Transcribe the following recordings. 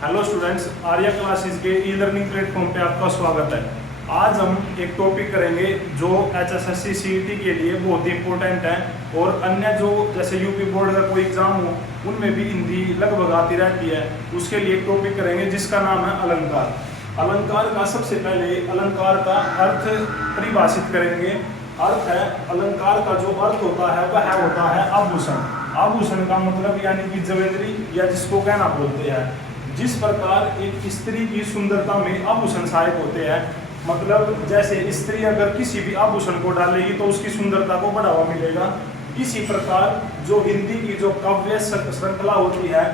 Hello students, Arya classes के e learning platform पे आपका स्वागत है। आज हम एक टॉपिक करेंगे जो एचएसएससी सीईटी के लिए बहुत ही इंपॉर्टेंट है और अन्य जो जैसे यूपी बोर्ड का कोई एग्जाम हो उनमें भी हिंदी लगभग आती रहती है। उसके लिए एक टॉपिक करेंगे जिसका नाम है अलंकार। अलंकार का सबसे पहले अलंकार का अर्थ परिभाषित करेंगे। अर्थ है, अलंकार का जो अर्थ होता है वह होता है आभूषण। आभूषण का मतलब यानी कि ज्वेलरी या जिसको गहना बोलते हैं। जिस प्रकार एक स्त्री की सुंदरता में आभूषण सहायक होते हैं, मतलब जैसे स्त्री अगर किसी भी आभूषण को डालेगी तो उसकी सुंदरता को बढ़ावा मिलेगा। इसी प्रकार जो हिंदी की जो काव्य श्रृंखला होती है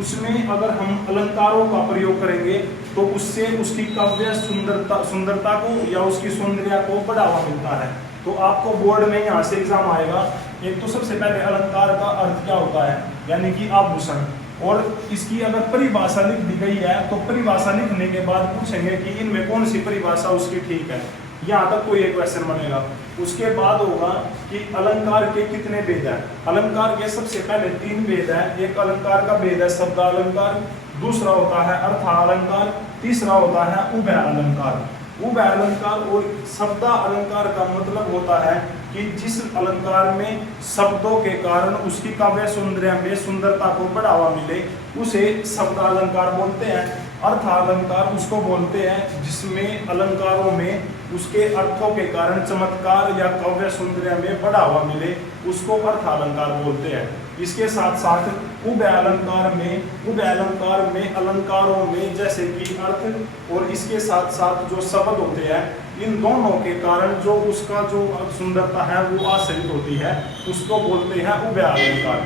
उसमें अगर हम अलंकारों का प्रयोग करेंगे तो उससे उसकी काव्य सुंदरता को या उसकी सौंदर्य को बढ़ावा मिलता है। तो आपको बोर्ड में यहाँ से एग्जाम आएगा। एक तो सबसे पहले अलंकार का अर्थ क्या होता है, यानी कि आभूषण, और इसकी अगर परिभाषा लिख दी गई है तो परिभाषा लिखने के बाद पूछेंगे कि इनमें कौन सी परिभाषा उसकी ठीक है। यहाँ तक कोई एक क्वेश्चन बनेगा। उसके बाद होगा कि अलंकार के कितने भेद हैं। अलंकार के सबसे पहले 3 भेद हैं। एक अलंकार का भेद है शब्दालंकार, दूसरा होता है अर्थालंकार, तीसरा होता है उभय अलंकार। उभय अलंकार और शब्दा अलंकार का मतलब होता है कि जिस अलंकार में शब्दों के कारण उसकी काव्य सौंदर्य में सुंदरता को बढ़ावा मिले उसे शब्दालंकार बोलते हैं। अर्थालंकार उसको बोलते हैं जिसमें अलंकारों में उसके अर्थों के कारण चमत्कार या काव्य सौंदर्य में बढ़ावा मिले, उसको अर्थालंकार बोलते हैं। इसके साथ साथ उभय अलंकार में अलंकारों में जैसे कि अर्थ और इसके साथ साथ जो शब्द होते हैं, इन दोनों के कारण जो उसका जो सुंदरता है वो आश्रित होती है, उसको बोलते हैं उभय अलंकार।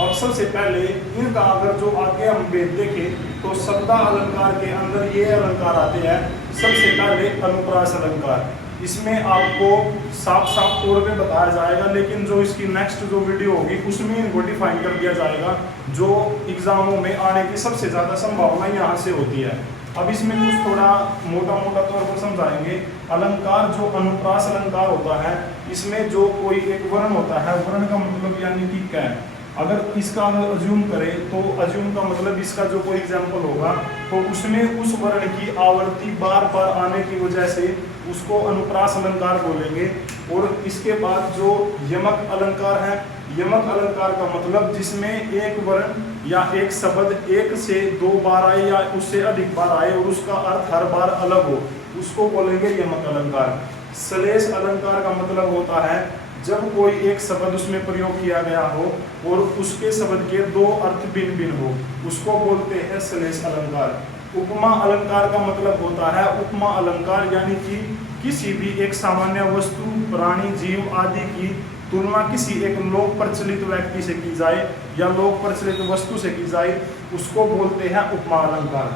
अब सबसे पहले इनका अगर जो आगे हम भेद देखें तो शब्दा अलंकार के अंदर ये अलंकार आते हैं। सबसे पहले अनुप्रास अलंकार, इसमें आपको साफ तौर पे बताया जाएगा, लेकिन जो इसकी नेक्स्ट जो वीडियो होगी उसमें इनको डिफाइन कर दिया जाएगा। जो एग्जामों में आने की सबसे ज़्यादा संभावना यहाँ से होती है। अब इसमें कुछ थोड़ा मोटा तौर पर समझाएंगे। अलंकार जो अनुप्रास अलंकार होता है, इसमें जो कोई एक वर्ण होता है, वर्ण का मतलब यानी कि क्या है। अगर इसका अज्यूम करें तो अज्यूम का मतलब इसका जो कोई एग्जाम्पल होगा तो उसमें उस वर्ण की आवृत्ति बार बार आने की वजह से उसको अनुप्रास अलंकार बोलेंगे। और इसके बाद जो यमक अलंकार है, यमक अलंकार का मतलब जिसमें एक वर्ण या एक शब्द 1 से 2 बार आए या उससे अधिक बार आए और उसका अर्थ हर बार अलग हो, उसको बोलेंगे यमक अलंकार। श्लेष अलंकार का मतलब होता है जब कोई एक शब्द उसमें प्रयोग किया गया हो और उसके शब्द के 2 अर्थ भिन्न भिन्न हो, उसको बोलते हैं श्लेष अलंकार। उपमा अलंकार का मतलब होता है उपमा अलंकार, यानी कि किसी भी एक सामान्य वस्तु, प्राणी, जीव आदि की तुलना किसी एक लोक प्रचलित व्यक्ति से की जाए या लोक प्रचलित वस्तु से की जाए, उसको बोलते हैं उपमा अलंकार।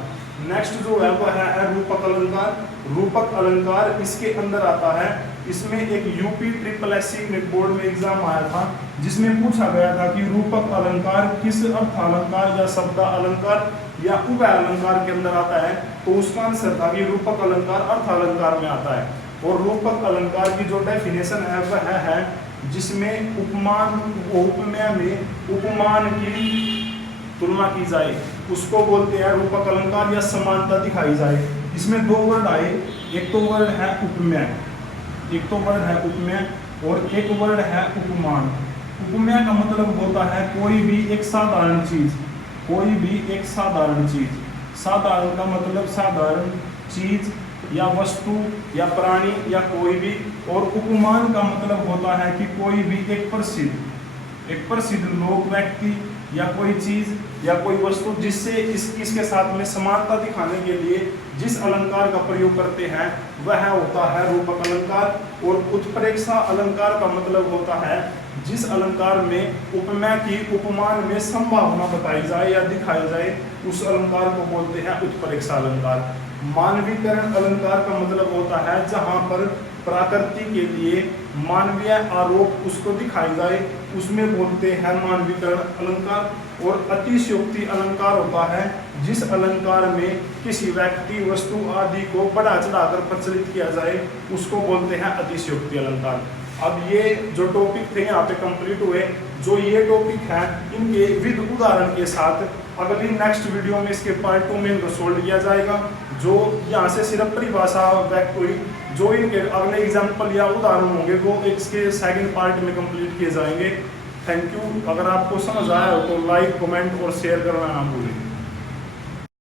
नेक्स्ट जो है वह है रूपक अलंकार। रूपक अलंकार इसके अंदर आता है। इसमें एक यूपी SSSC बोर्ड में एग्जाम आया था जिसमें पूछा गया था कि रूपक अलंकार किस अर्थालंकार या शब्दा अलंकार या उभय अलंकार के अंदर आता है, तो उसका आंसर था कि रूपक अलंकार अर्थालंकार में आता है। और रूपक अलंकार की जो डेफिनेशन है वह है जिसमें उपमेय में उपमान की तुलना की जाए, उसको बोलते हैं रूपक अलंकार या समानता दिखाई जाए। इसमें 2 वर्ड आए, एक तो वर्ड है उपमेय, और एक वर्ड है उपमान। उपमेय का मतलब होता है कोई भी एक साधारण चीज, साधारण का मतलब साधारण चीज या वस्तु या प्राणी या कोई भी। और उपमान का मतलब होता है कि कोई भी एक प्रसिद्ध लोक व्यक्ति या कोई चीज या कोई वस्तु जिससे इसके साथ में समानता दिखाने के लिए जिस अलंकार का प्रयोग करते हैं वह होता है रूपक अलंकार। और उत्प्रेक्षा अलंकार का मतलब होता है जिस अलंकार में उपमेय की उपमान में संभावना बताई जाए या दिखाई जाए, उस अलंकार को बोलते हैं उत्प्रेक्षा अलंकार। मानवीकरण अलंकार का मतलब होता है जहां पर प्रकृति के लिए मानवीय आरोप उसको दिखाई जाए, उसमें बोलते हैं मानवीकरण अलंकार। और अतिशयोक्ति अलंकार होता है जिस अलंकार में किसी व्यक्ति, वस्तु आदि को बढ़ा चढ़ाकर प्रचलित किया जाए, उसको बोलते हैं अतिशयोक्ति अलंकार। अब ये जो टॉपिक थे यहाँ पे कंप्लीट हुए। जो ये टॉपिक है इनके विद उदाहरण के साथ अगली नेक्स्ट वीडियो में इसके पार्ट 2 में इनको सोल्व किया जाएगा। जो यहाँ से सिर्फ परिभाषा व्यक्त हुई, जो इनके अगले एग्जाम्पल या उदाहरण होंगे वो इसके सेकंड पार्ट में कंप्लीट किए जाएंगे। Thank you. अगर आपको समझ आया हो तो लाइक, कमेंट और शेयर करना ना भूलें।